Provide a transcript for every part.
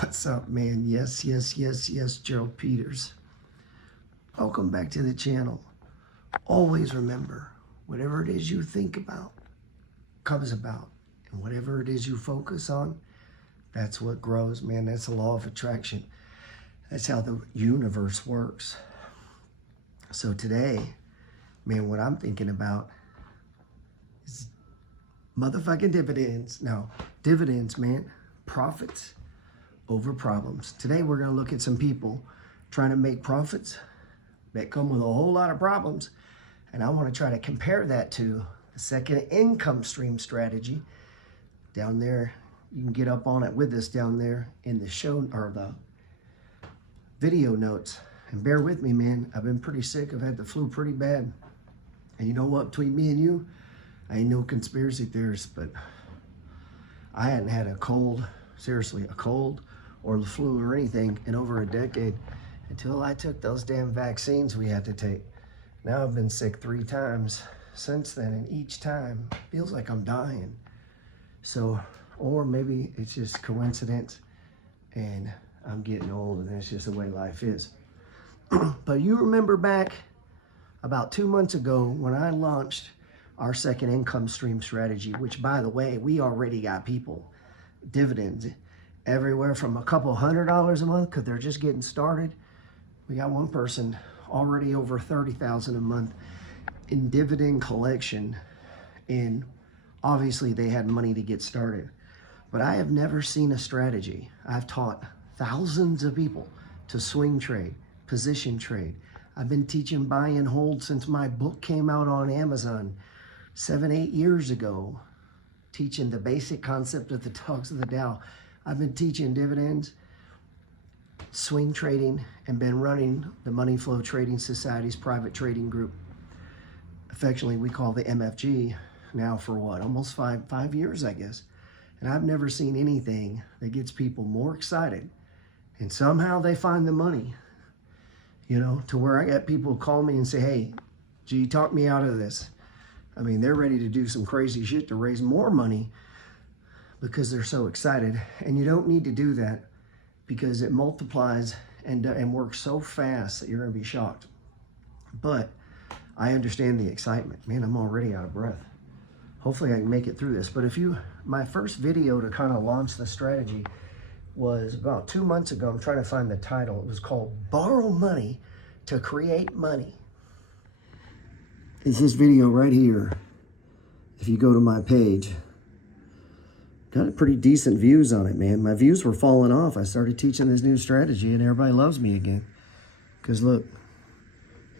What's up, man? Yes, Gerald Peters. Welcome back to the channel. Always remember, whatever it is you think about comes about. And whatever it is you focus on, that's what grows, man. That's the law of attraction. That's how the universe works. So today, man, what I'm thinking about is motherfucking dividends. No, dividends, man. Profits over problems. Today we're going to look at some people trying to make profits that come with a whole lot of problems. And I want to try to compare that to the second income stream strategy. Down there, you can get up on it with us down there in the show or the video notes. And bear with me, man. I've been pretty sick. I've had the flu pretty bad. And you know what? Between me and you, I ain't no conspiracy theorist, but I hadn't had a cold, seriously, a cold or the flu or anything in over a decade until I took those damn vaccines we had to take. Now I've been sick 3 times since then, and each time feels like I'm dying. So, or maybe it's just coincidence and I'm getting old and that's just the way life is. But you remember back about 2 months ago when I launched our second income stream strategy, which by the way, we already got people dividends everywhere from a couple $100 a month because they're just getting started. We got one person already over $30,000 a month in dividend collection, and obviously they had money to get started. But I have never seen a strategy. I've taught thousands of people to swing trade, position trade. I've been teaching buy and hold since my book came out on Amazon 7-8 years ago, teaching the basic concept of the dogs of the Dow. I've been teaching dividends, swing trading, and been running the Money Flow Trading Society's private trading group. Affectionately, we call the MFG now for what, almost five years, I guess. And I've never seen anything that gets people more excited. And somehow they find the money, you know, to where I got people call me and say, hey, G, talk me out of this. I mean, they're ready to do some crazy shit to raise more money because they're so excited. And you don't need to do that because it multiplies and works so fast that you're going to be shocked. But I understand the excitement. Man, I'm already out of breath. Hopefully I can make it through this. But my first video to kind of launch the strategy was about 2 months ago. I'm trying to find the title. It was called Borrow Money to Create Money. It's this video right here. If you go to my page, got pretty decent views on it, man. My views were falling off. I started teaching this new strategy and everybody loves me again. Because look,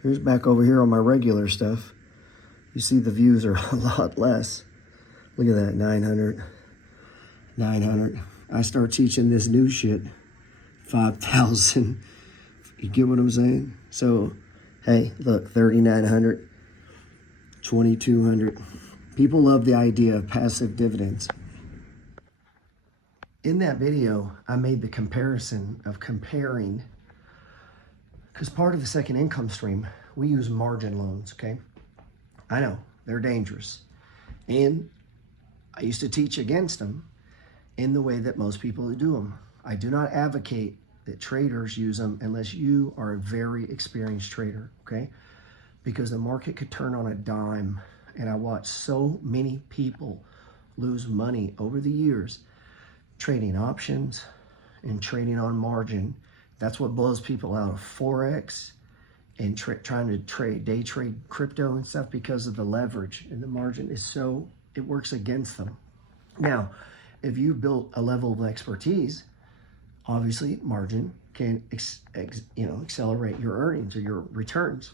here's back over here on my regular stuff. You see the views are a lot less. Look at that, 900. I start teaching this new shit, 5,000. You get what I'm saying? So, hey, look, 3,900, 2,200. People love the idea of passive dividends. In that video, I made the comparison of comparing, because part of the second income stream, we use margin loans, okay? I know, they're dangerous. And I used to teach against them in the way that most people do them. I do not advocate that traders use them unless you are a very experienced trader, okay? Because the market could turn on a dime. And I watched so many people lose money over the years trading options and trading on margin. That's what blows people out of Forex and trying to day trade crypto and stuff, because of the leverage and the margin is so, it works against them. Now, if you built a level of expertise, obviously margin can accelerate your earnings or your returns.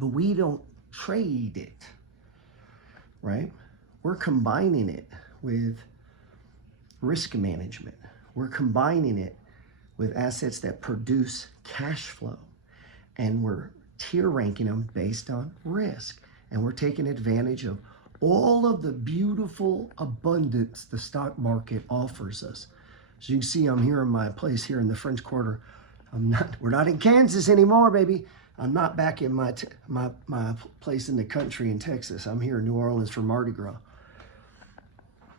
But we don't trade it, right? We're combining it with risk management. We're combining it with assets that produce cash flow. And we're tier ranking them based on risk. And we're taking advantage of all of the beautiful abundance the stock market offers us. So you can see I'm here in my place here in the French Quarter. We're not in Kansas anymore, baby. I'm not back in my place in the country in Texas. I'm here in New Orleans for Mardi Gras,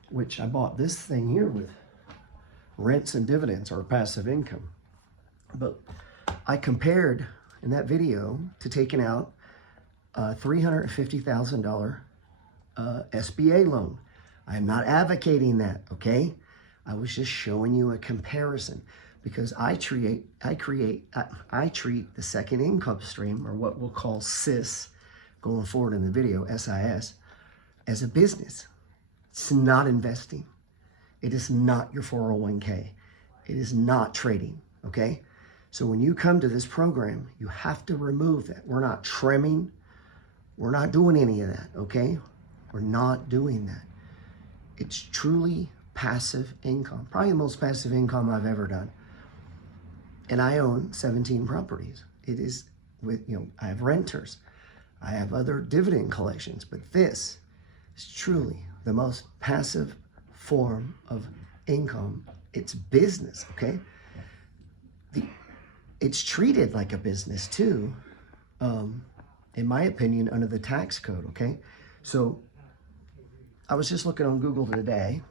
which I bought this thing here with rents and dividends are passive income. But I compared in that video to taking out a $350,000 SBA loan. I am not advocating that, okay? I was just showing you a comparison because I treat the second income stream, or what we'll call SIS, going forward in the video, SIS, as a business. It's not investing. It is not your 401k. It is not trading, okay? So when you come to this program, you have to remove that. We're not trimming. We're not doing any of that, okay? We're not doing that. It's truly passive income. Probably the most passive income I've ever done. And I own 17 properties. It is with, I have renters. I have other dividend collections, but this is truly the most passive form of income. It's business, okay? It's treated like a business too, in my opinion, under the tax code, okay? So I was just looking on Google today,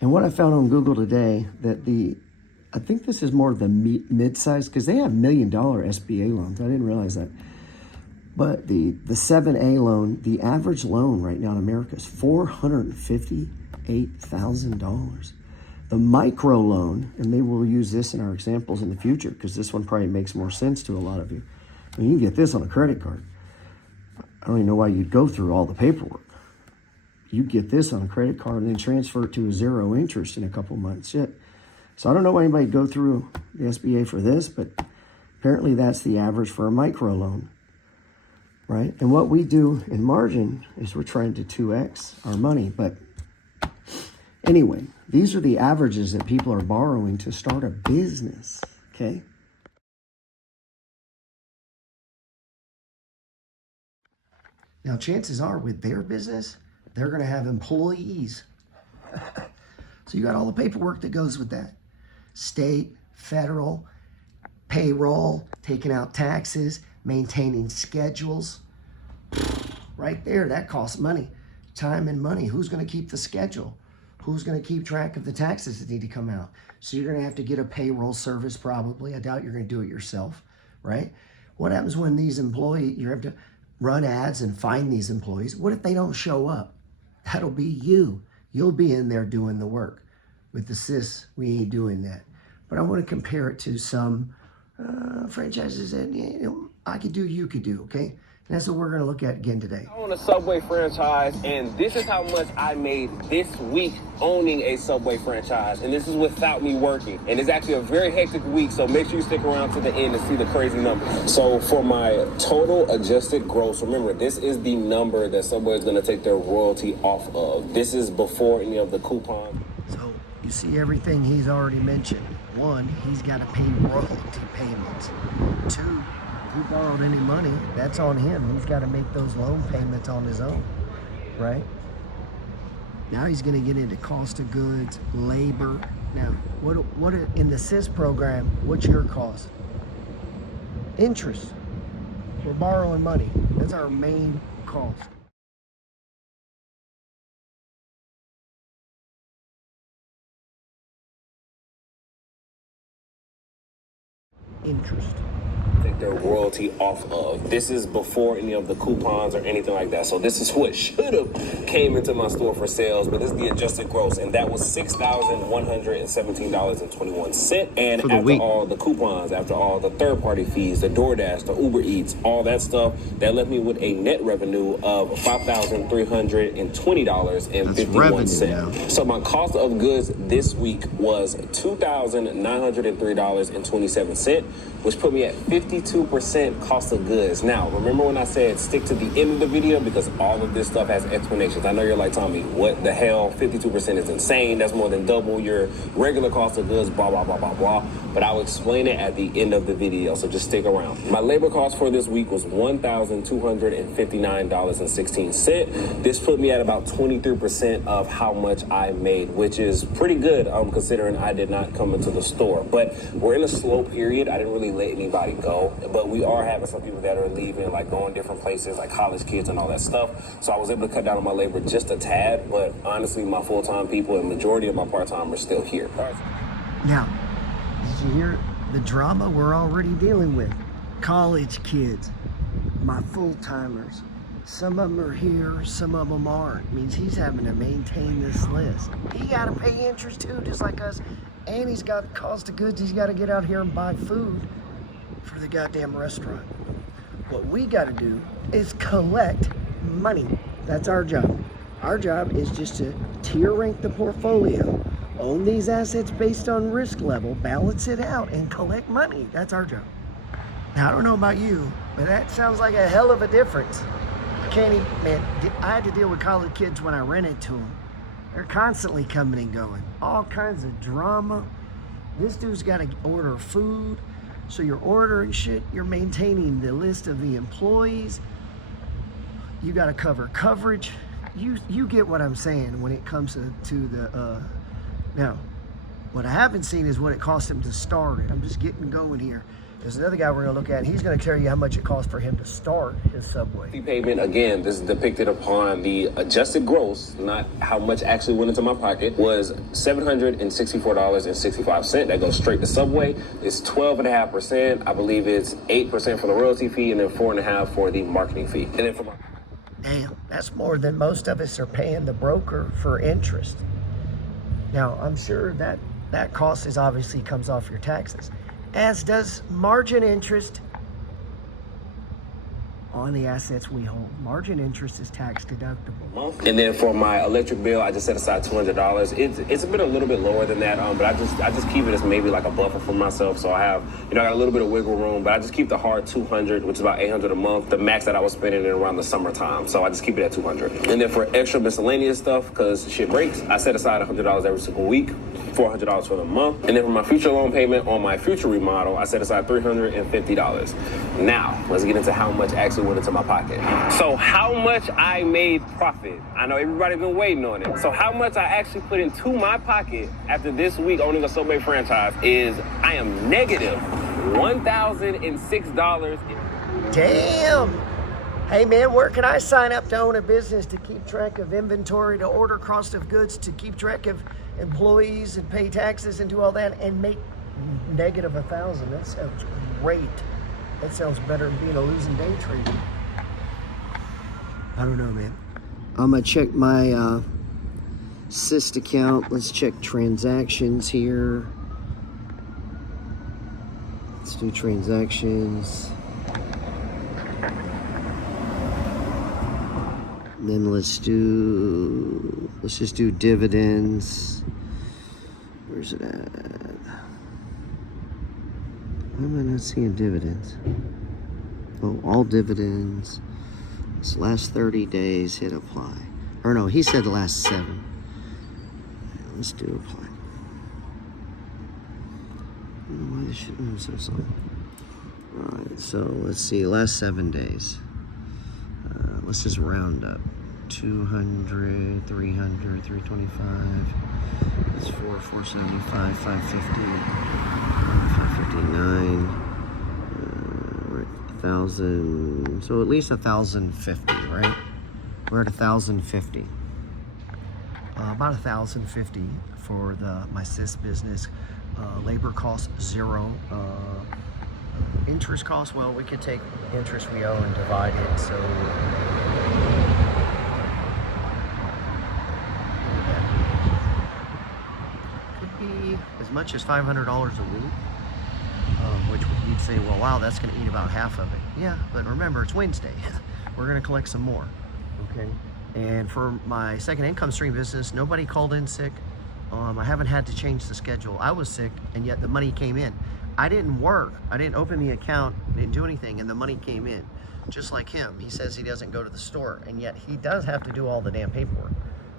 and what I found on Google today, that I think this is more of the mid-size, because they have $1 million SBA loans. I didn't realize that. But the 7A loan, the average loan right now in America is $458,000. The micro loan, and maybe we'll use this in our examples in the future because this one probably makes more sense to a lot of you. I mean, you can get this on a credit card. I don't even know why you'd go through all the paperwork. You get this on a credit card and then transfer it to a 0 interest in a couple months. Shit. So I don't know why anybody go through the SBA for this, but apparently that's the average for a micro loan, right? And what we do in margin is we're trying to 2x our money. But anyway, these are the averages that people are borrowing to start a business, okay? Now, chances are with their business, they're going to have employees. So you got all the paperwork that goes with that. State, federal, payroll, taking out taxes, maintaining schedules. Right there, that costs money, time and money. Who's going to keep the schedule? Who's going to keep track of the taxes that need to come out? So you're going to have to get a payroll service probably. I doubt you're going to do it yourself, right? What happens when these employees, you have to run ads and find these employees? What if they don't show up? That'll be you. You'll be in there doing the work. With the SIS, we ain't doing that. But I want to compare it to some franchises that I could do, you could do, okay? And that's what we're going to look at again today. I own a Subway franchise, and this is how much I made this week owning a Subway franchise. And this is without me working. And it's actually a very hectic week, so make sure you stick around to the end and see the crazy numbers. So for my total adjusted gross, remember, this is the number that Subway is going to take their royalty off of. This is before any of the coupons. So you see everything he's already mentioned. One, he's got to pay royalty payments. Two, if he borrowed any money, that's on him. He's got to make those loan payments on his own, right? Now he's going to get into cost of goods, labor. Now, what in the SIS program, what's your cost? Interest. We're borrowing money. That's our main cost. Interest. Take their royalty off of. This is before any of the coupons or anything like that. So this is what should have came into my store for sales, but this is the adjusted gross, and that was $6,117.21. And after all the coupons, after all the third-party fees, the DoorDash, the Uber Eats, all that stuff, that left me with a net revenue of $5,320.51. So my cost of goods this week was $2,903.27, which put me at 52% cost of goods. Now, remember when I said stick to the end of the video because all of this stuff has explanations. I know you're like, Tommy, what the hell? 52% is insane. That's more than double your regular cost of goods, blah, blah, blah, blah, blah. But I'll explain it at the end of the video, so just stick around. My labor cost for this week was $1,259.16. This put me at about 23% of how much I made, which is pretty good considering I did not come into the store. But we're in a slow period. I didn't really let anybody go. know, but we are having some people that are leaving, like going different places, like college kids and all that stuff. So I was able to cut down on my labor just a tad, but honestly, my full-time people and majority of my part-time are still here. Now, did you hear the drama we're already dealing with? College kids, my full-timers. Some of them are here, some of them aren't. It means he's having to maintain this list. He got to pay interest too, just like us. And he's got cost of goods. He's got to get out here and buy food for the goddamn restaurant. What we got to do is collect money. That's our job. Our job is just to tier rank the portfolio, own these assets based on risk level, balance it out, and collect money. That's our job. Now, I don't know about you, but that sounds like a hell of a difference. Man, I had to deal with college kids when I rented to them. They're constantly coming and going. All kinds of drama. This dude's got to order food. So you're ordering shit. You're maintaining the list of the employees. You got to cover coverage. You get what I'm saying when it comes to the... Now, what I haven't seen is what it cost him to start it. I'm just getting going here. There's another guy we're going to look at, and he's going to tell you how much it costs for him to start his Subway. The payment, again, this is depicted upon the adjusted gross, not how much actually went into my pocket, was $764.65. That goes straight to Subway. It's 12.5%. I believe it's 8% for the royalty fee, and then 4.5% for the marketing fee. And then for my... Damn, that's more than most of us are paying the broker for interest. Now, I'm sure that cost is obviously comes off your taxes, as does margin interest on the assets we hold. Margin interest is tax deductible. And then for my electric bill, I just set aside $200. It's been a little bit lower than that, but I just keep it as maybe like a buffer for myself. So I have, I got a little bit of wiggle room, but I just keep the hard 200, which is about $800 a month, the max that I was spending in around the summertime. So I just keep it at 200. And then for extra miscellaneous stuff, because shit breaks, I set aside $100 every single week, $400 for the month. And then for my future loan payment on my future remodel, I set aside $350. Now, let's get into how much actually went into my pocket. So how much I made profit. I know everybody's been waiting on it. So how much I actually put into my pocket after this week owning a Subway franchise is I am negative $1,006. Damn. Hey man, where can I sign up to own a business to keep track of inventory, to order cost of goods, to keep track of employees and pay taxes and do all that and make negative $1,000? That sounds great. That sounds better than being a losing day trader. I don't know, man. I'm gonna check my Syst account. Let's check transactions here. Let's do transactions. And then let's just do dividends. Where's it at? Why am I not seeing dividends? Oh, all dividends. This last 30 days, hit apply. Or no, he said the last 7. Let's do apply. Why this shit moves so slow? Alright, so let's see, last 7 days. Let's just round up. 200, 300, 325. That's 475, 550, 559. We're at 1,000. So at least 1,050, right? We're at 1,050. About 1,050 for my Syst business. Labor costs 0. Interest costs, well, we could take interest we owe and divide it. So could be as much as $500 a week, which you'd say, well, wow, that's going to eat about half of it. Yeah, but remember, it's Wednesday. We're going to collect some more. Okay. And for my second income stream business, nobody called in sick. I haven't had to change the schedule. I was sick, and yet the money came in. I didn't work. I didn't open the account, didn't do anything, and the money came in. Just like him. He says he doesn't go to the store, and yet he does have to do all the damn paperwork.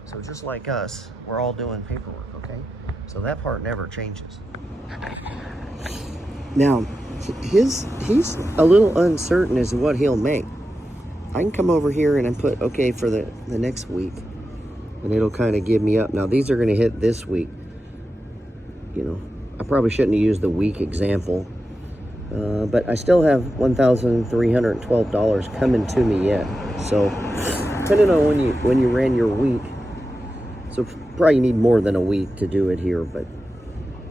So just like us, we're all doing paperwork, okay? So that part never changes. Now, he's a little uncertain as to what he'll make. I can come over here and I put, okay, for the next week, and it'll kind of give me up. Now, these are going to hit this week. I probably shouldn't have used the week example, But I still have $1,312 coming to me yet. So depending on when you ran your week, so probably need more than a week to do it here. But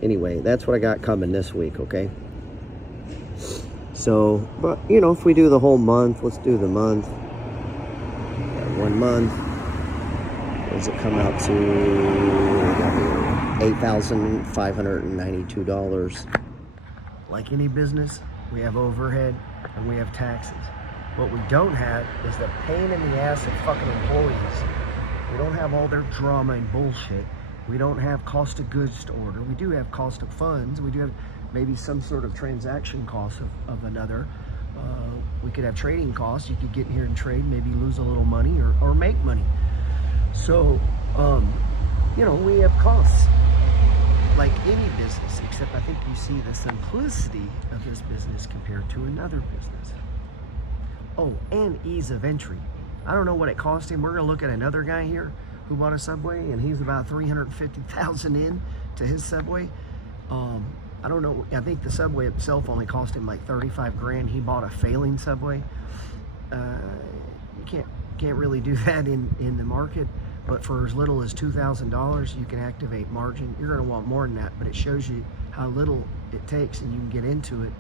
anyway, that's what I got coming this week. Okay. So, but you know, if we do the whole month, let's do the month. 1 month. What does it come out to? $8,592. Like any business, we have overhead and we have taxes. What we don't have is the pain in the ass of fucking employees. We don't have all their drama and bullshit. We don't have cost of goods to order. We do have cost of funds. We do have maybe some sort of transaction cost of another. We could have trading costs. You could get in here and trade, maybe lose a little money or make money. So, you know, we have costs like any business, except I think you see the simplicity of this business compared to another business. Oh, and ease of entry. I don't know what it cost him. We're gonna look at another guy here who bought a Subway, and he's about $350,000 in to his Subway. I don't know. I think the Subway itself only cost him like 35 grand. He bought a failing Subway. You can't really do that in the market. But for as little as $2,000, you can activate margin. You're going to want more than that, but it shows you how little it takes, and you can get into it,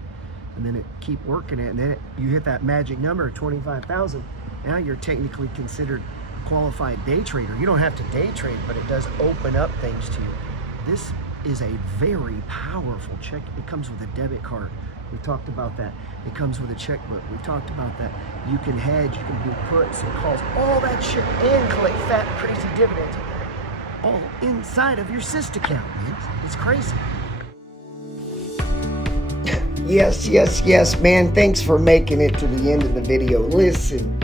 and then keep working it, and then you hit that magic number of 25,000. Now you're technically considered a qualified day trader. You don't have to day trade, but it does open up things to you. This is a very powerful check. It comes with a debit card. We talked about that. It comes with a checkbook. We talked about that. You can hedge, you can do puts and calls, all that shit, and collect fat, crazy dividends, all inside of your Syst account. It's crazy. Yes, man. Thanks for making it to the end of the video. Listen,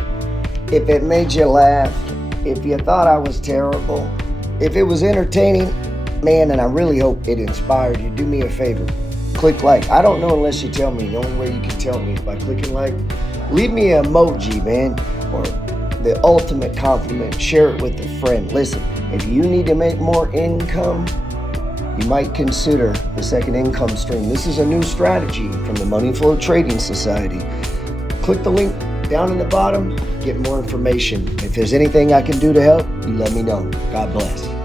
if it made you laugh, if you thought I was terrible, if it was entertaining, man, and I really hope it inspired you, do me a favor. Click like. I don't know unless you tell me. The only way you can tell me is by clicking like. Leave me an emoji, man, or the ultimate compliment. Share it with a friend. Listen, if you need to make more income, you might consider the second income stream. This is a new strategy from the Money Flow Trading Society. Click the link down in the bottom. Get more information. If there's anything I can do to help, you let me know. God bless.